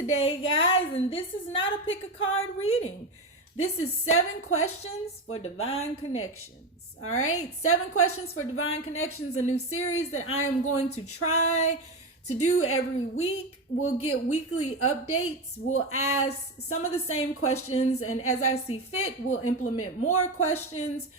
today, guys, and this is not a pick a card reading. This is 7 questions for divine connections. All right, 7 questions for divine connections, a new series that I am going to try to do every week. We'll get weekly updates. We'll ask some of the same questions, and as I see fit, we'll implement more questions.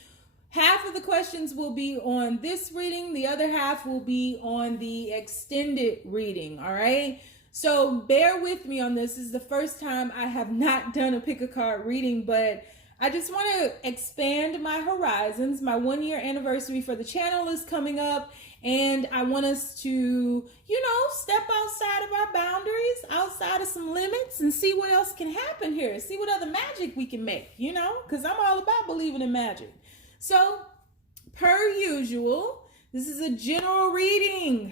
Half of the questions will be on this reading. The other half will be on the extended reading. All right. So bear with me on this. This is the first time I have not done a pick a card reading, but I just want to expand my horizons. My 1-year anniversary for the channel is coming up, and I want us to, step outside of our boundaries, outside of some limits, and see what else can happen here. See what other magic we can make, because I'm all about believing in magic. So, per usual, this is a general reading.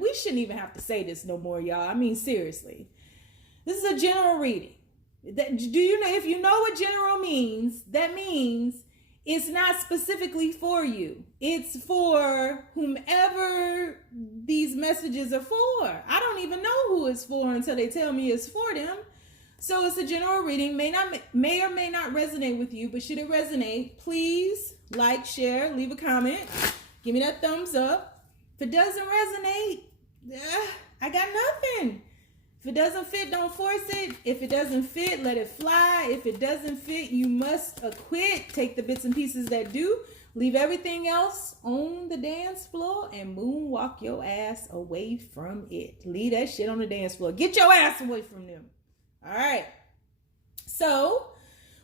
We shouldn't even have to say this no more, y'all. I mean, seriously. This is a general reading. If you know what general means, that means it's not specifically for you. It's for whomever these messages are for. I don't even know who it's for until they tell me it's for them. So it's a general reading, may or may not resonate with you, but should it resonate, please like, share, leave a comment, give me that thumbs up. If it doesn't resonate, I got nothing. If it doesn't fit, don't force it. If it doesn't fit, let it fly. If it doesn't fit, you must acquit. Take the bits and pieces that do. Leave everything else on the dance floor and moonwalk your ass away from it. Leave that shit on the dance floor. Get your ass away from them. All right. So,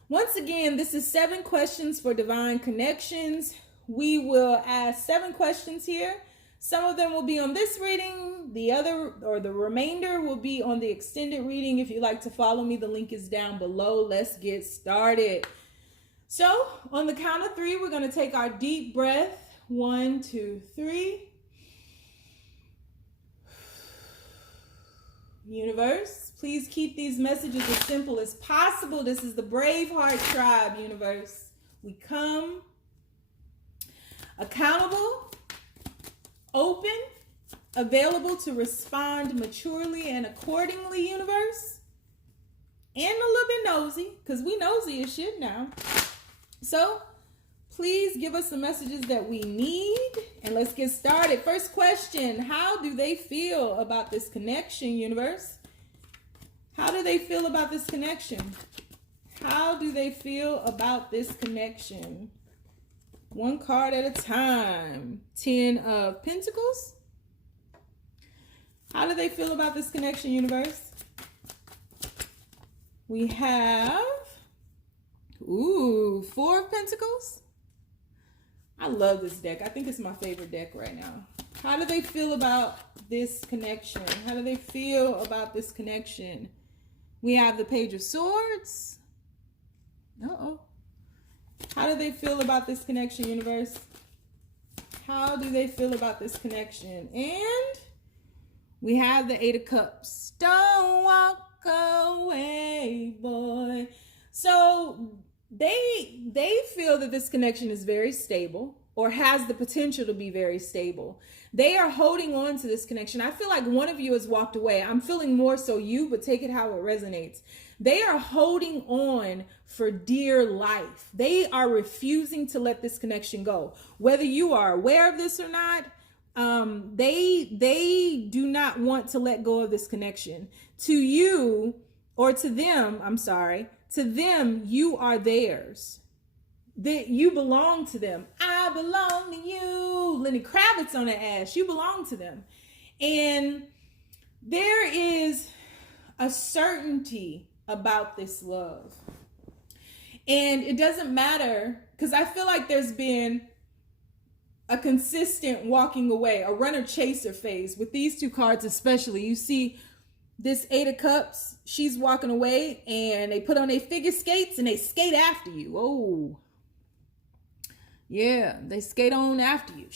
once again, this is 7 questions for divine connections. We will ask 7 questions here. Some of them will be on this reading. The remainder will be on the extended reading. If you'd like to follow me, the link is down below. Let's get started. So, on the count of 3, we're going to take our deep breath. 1, 2, 3. Universe, please keep these messages as simple as possible. This is the Braveheart tribe, universe. We come accountable, open, available to respond maturely and accordingly, universe. And a little bit nosy, because we nosy as shit now. So, please give us the messages that we need, and let's get started. First question, how do they feel about this connection, universe? How do they feel about this connection? How do they feel about this connection? One card at a time. 10 of Pentacles. How do they feel about this connection, universe? We have, 4 of Pentacles. I love this deck. I think it's my favorite deck right now. How do they feel about this connection? How do they feel about this connection? We have the Page of Swords. How do they feel about this connection, universe? How do they feel about this connection? And we have the 8 of Cups. Don't walk away, boy. So they feel that this connection is very stable, or has the potential to be very stable. They are holding on to this connection. I feel like one of you has walked away. I'm feeling more so you, but take it how it resonates. They are holding on for dear life. They are refusing to let this connection go. Whether you are aware of this or not, they do not want to let go of this connection. To you, or to them, I'm sorry, to them, you are theirs. You belong to them. I belong to you. Lenny Kravitz on the ass. You belong to them. And there is a certainty about this love. And it doesn't matter, because I feel like there's been a consistent walking away, a runner-chaser phase with these 2 cards especially. You see this 8 of Cups, she's walking away, and they put on their figure skates and they skate after you. Oh, yeah, they skate on after you.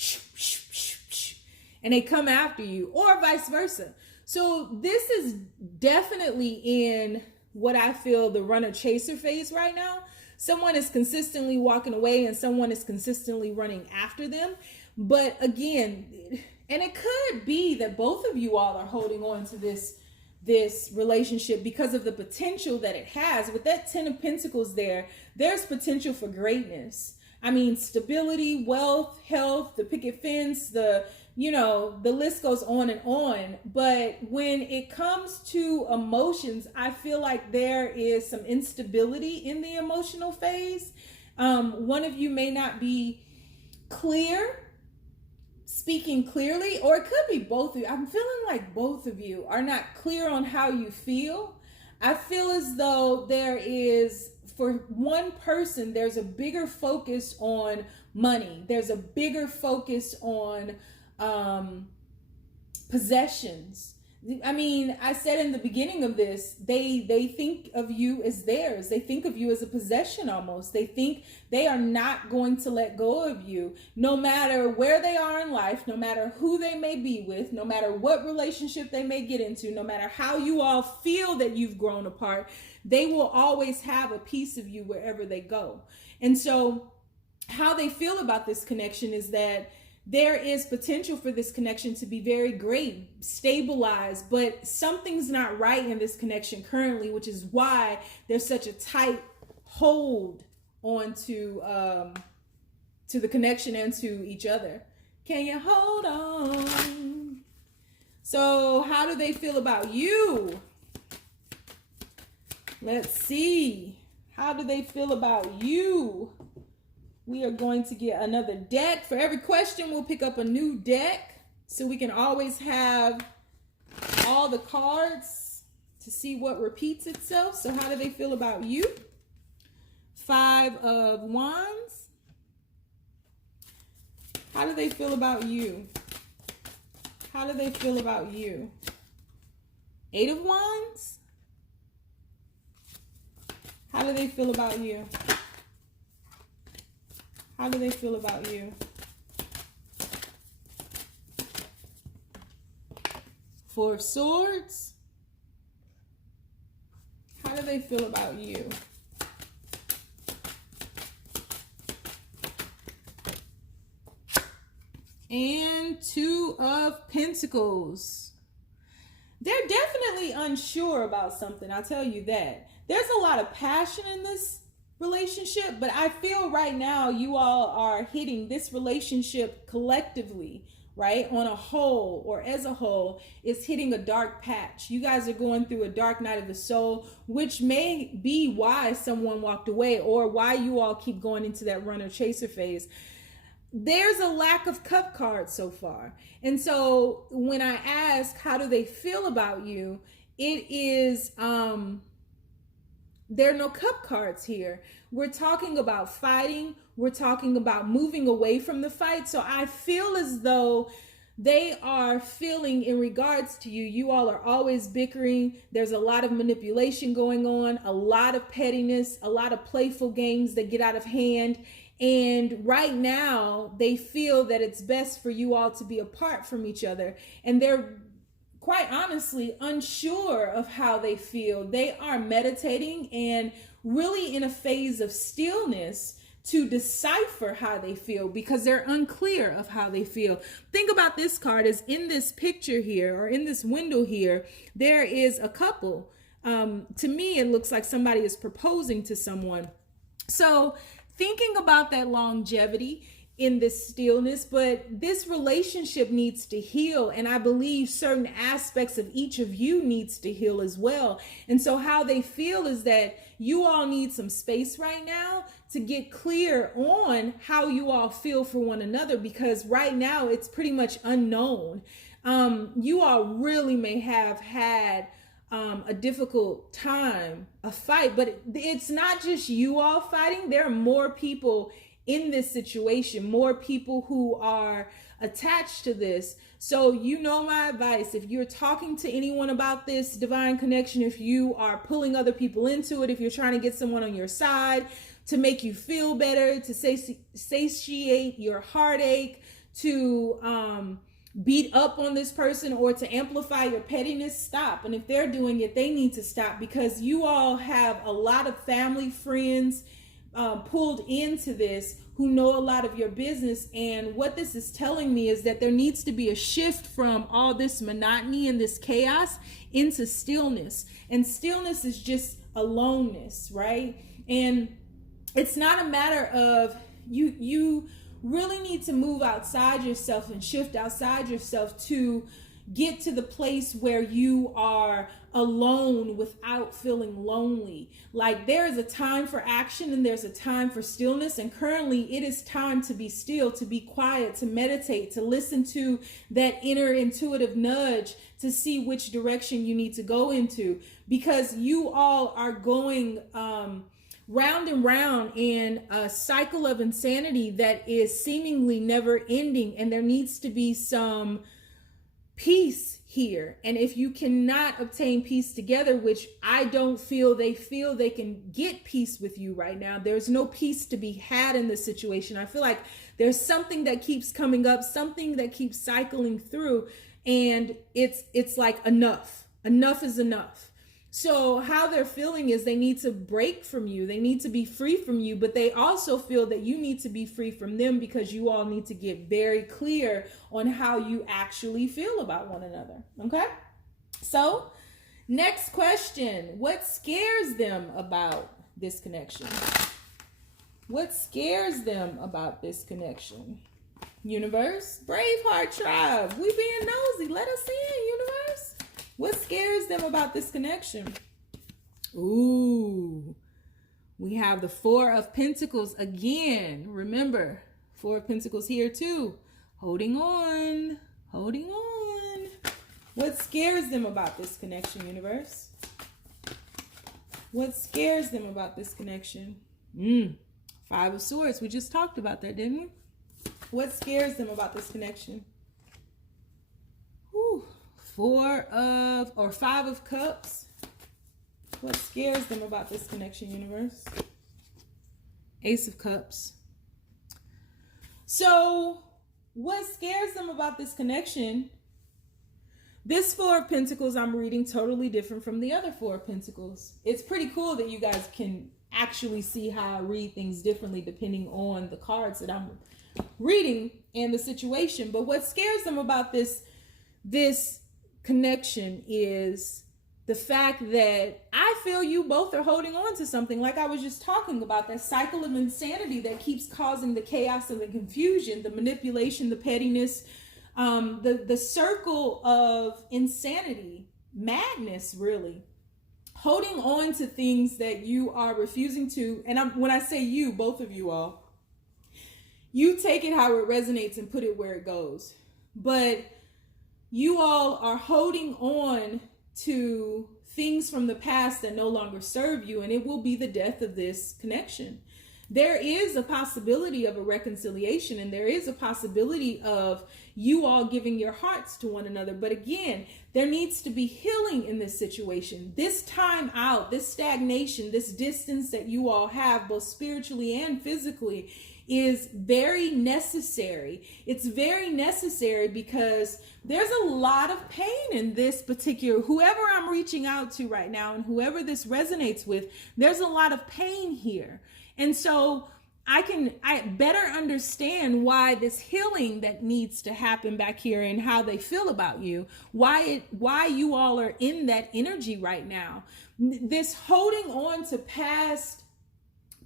And they come after you, or vice versa. So this is definitely in what I feel the runner-chaser phase right now. Someone is consistently walking away and someone is consistently running after them. But again, and it could be that both of you all are holding on to this this relationship because of the potential that it has. With that 10 of Pentacles there's potential for greatness. I mean, stability, wealth, health, the picket fence, the list goes on and on. But when it comes to emotions, I feel like there is some instability in the emotional phase. One of you may not be speaking clearly, or it could be both of you. I'm feeling like both of you are not clear on how you feel. I feel as though there is, for one person, there's a bigger focus on money. There's a bigger focus on possessions. I mean, I said in the beginning of this, they think of you as theirs. They think of you as a possession almost. They think they are not going to let go of you, no matter where they are in life, no matter who they may be with, no matter what relationship they may get into, no matter how you all feel that you've grown apart, they will always have a piece of you wherever they go. And so how they feel about this connection is that there is potential for this connection to be very great, stabilized, but something's not right in this connection currently, which is why there's such a tight hold onto to the connection and to each other. Can you hold on? So how do they feel about you? Let's see. How do they feel about you? We are going to get another deck. For every question, we'll pick up a new deck so we can always have all the cards to see what repeats itself. So how do they feel about you? 5 of Wands. How do they feel about you? How do they feel about you? 8 of Wands. How do they feel about you? How do they feel about you? 4 of Swords. How do they feel about you? And 2 of Pentacles. They're definitely unsure about something, I'll tell you that. There's a lot of passion in this relationship, but I feel right now you all are hitting this relationship collectively, right, on a whole or as a whole, is hitting a dark patch. You guys are going through a dark night of the soul, which may be why someone walked away or why you all keep going into that runner chaser phase. There's a lack of cup cards so far. And so when I ask how do they feel about you, it is there are no cup cards here. We're talking about fighting. We're talking about moving away from the fight. So I feel as though they are feeling in regards to you, you all are always bickering. There's a lot of manipulation going on, a lot of pettiness, a lot of playful games that get out of hand. And right now they feel that it's best for you all to be apart from each other. And they're quite honestly unsure of how they feel. They are meditating and really in a phase of stillness to decipher how they feel because they're unclear of how they feel. Think about this card as in this picture here or in this window here, there is a couple. To me, it looks like somebody is proposing to someone. So thinking about that longevity in this stillness, but this relationship needs to heal. And I believe certain aspects of each of you needs to heal as well. And so how they feel is that you all need some space right now to get clear on how you all feel for one another, because right now it's pretty much unknown. You all really may have had a difficult time, a fight, but it's not just you all fighting. There are more people in this situation, more people who are attached to this. So you know my advice, if you're talking to anyone about this divine connection, if you are pulling other people into it, if you're trying to get someone on your side to make you feel better, to satiate your heartache, to beat up on this person or to amplify your pettiness, stop. And if they're doing it, they need to stop, because you all have a lot of family, friends, pulled into this who know a lot of your business. And what this is telling me is that there needs to be a shift from all this monotony and this chaos into stillness. And stillness is just aloneness, right? And it's not a matter of you really need to move outside yourself and shift outside yourself to get to the place where you are alone without feeling lonely. Like, there is a time for action and there's a time for stillness, and currently it is time to be still, to be quiet, to meditate, to listen to that inner intuitive nudge to see which direction you need to go into, because you all are going round and round in a cycle of insanity that is seemingly never ending, and there needs to be some peace here. And if you cannot obtain peace together, which I don't feel they can get peace with you right now, there's no peace to be had in this situation. I feel like there's something that keeps coming up, something that keeps cycling through, and it's like enough is enough. So how they're feeling is they need to break from you. They need to be free from you, but they also feel that you need to be free from them, because you all need to get very clear on how you actually feel about one another. Okay? So, next question. What scares them about this connection? What scares them about this connection? Universe, Braveheart tribe, we being nosy. Let us in, universe. What scares them about this connection? Ooh, we have the Four of Pentacles again. Remember, Four of Pentacles here too. Holding on, holding on. What scares them about this connection, universe? What scares them about this connection? Five of Swords. We just talked about that, didn't we? What scares them about this connection? Whew. Five of Cups. What scares them about this connection, universe? Ace of Cups. So, what scares them about this connection? This Four of Pentacles I'm reading totally different from the other Four of Pentacles. It's pretty cool that you guys can actually see how I read things differently depending on the cards that I'm reading and the situation. But what scares them about this connection is the fact that I feel you both are holding on to something, like I was just talking about, that cycle of insanity that keeps causing the chaos and the confusion, the manipulation, the pettiness, the circle of insanity, madness, really. Holding on to things that you are refusing to, and when I say you, both of you all, you take it how it resonates and put it where it goes. But you all are holding on to things from the past that no longer serve you, and it will be the death of this connection. There is a possibility of a reconciliation, and there is a possibility of you all giving your hearts to one another. But again, there needs to be healing in this situation. This time out, this stagnation, this distance that you all have, both spiritually and physically, is very necessary. It's very necessary because there's a lot of pain in this particular, whoever I'm reaching out to right now and whoever this resonates with, there's a lot of pain here. And so I better understand why this healing that needs to happen back here and how they feel about you, why you all are in that energy right now. This holding on to past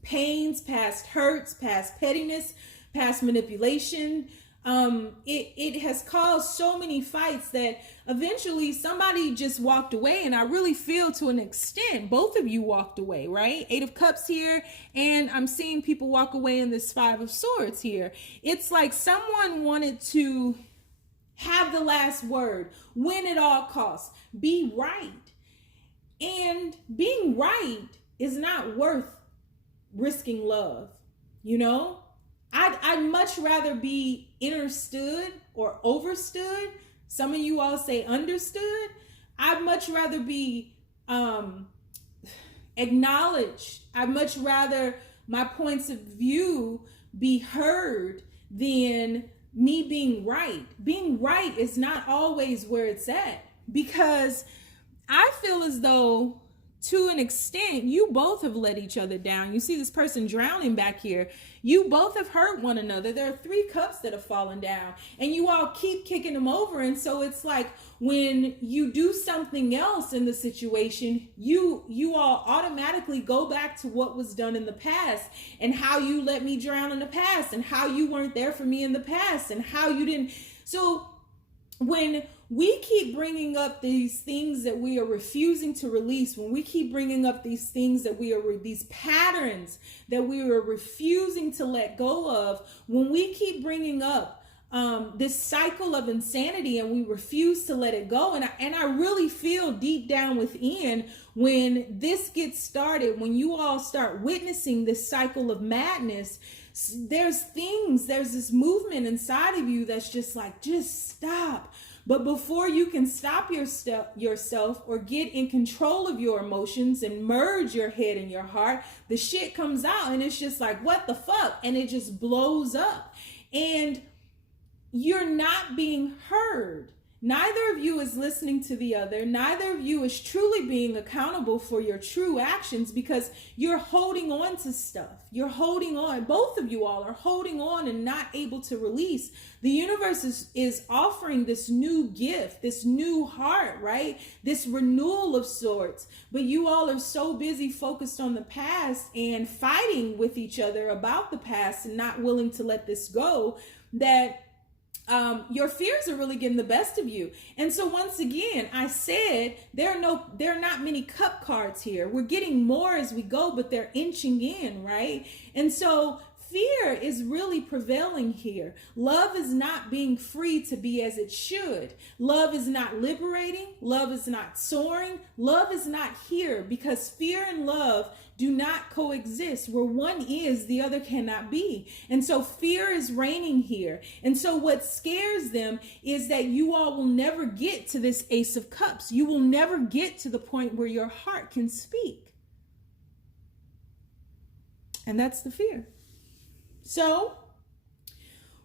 pains, past hurts, past pettiness, past manipulation, it has caused so many fights that eventually somebody just walked away. And I really feel to an extent both of you walked away, right? Eight of Cups here, and I'm seeing people walk away in this Five of Swords here. It's like someone wanted to have the last word, win at all costs, be right. And being right is not worth risking love, you know? I'd much rather be understood or overstood. Some of you all say understood. I'd much rather be acknowledged. I'd much rather my points of view be heard than me being right. Being right is not always where it's at, because I feel as though to an extent, you both have let each other down. You see this person drowning back here. You both have hurt one another. There are 3 cups that have fallen down, and you all keep kicking them over. And so it's like when you do something else in the situation, you all automatically go back to what was done in the past, and how you let me drown in the past, and how you weren't there for me in the past, and how you didn't. So when we keep bringing up these things that we are refusing to release, when we keep bringing up these things that these patterns that we are refusing to let go of, when we keep bringing up this cycle of insanity and we refuse to let it go, and I really feel deep down within, when this gets started, when you all start witnessing this cycle of madness, there's this movement inside of you that's just like, just stop. But before you can stop yourself or get in control of your emotions and merge your head and your heart, the shit comes out, and it's just like, what the fuck? And it just blows up. And you're not being heard. Neither of you is listening to the other. Neither of you is truly being accountable for your true actions, because you're holding on to stuff. You're holding on. Both of you all are holding on and not able to release. The universe is offering this new gift, this new heart, right? This renewal of sorts. But you all are so busy focused on the past and fighting with each other about the past and not willing to let this go, that your fears are really getting the best of you. And so once again, I said there are not many cup cards here. We're getting more as we go, but they're inching in, right? And so fear is really prevailing here. Love is not being free to be as it should. Love is not liberating. Love is not soaring. Love is not here, because fear and love do not coexist. Where one is, the other cannot be. And so fear is reigning here. And so what scares them is that you all will never get to this Ace of Cups. You will never get to the point where your heart can speak. And that's the fear. So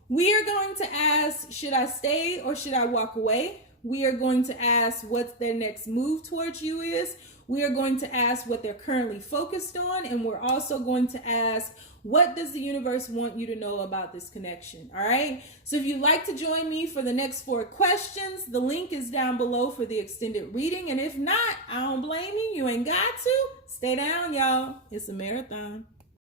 we are going to ask, should I stay or should I walk away? We are going to ask what their next move towards you is. We are going to ask what they're currently focused on. And we're also going to ask, what does the universe want you to know about this connection? All right. So if you'd like to join me for the next 4 questions, the link is down below for the extended reading. And if not, I don't blame you. You ain't got to. Stay down, y'all. It's a marathon.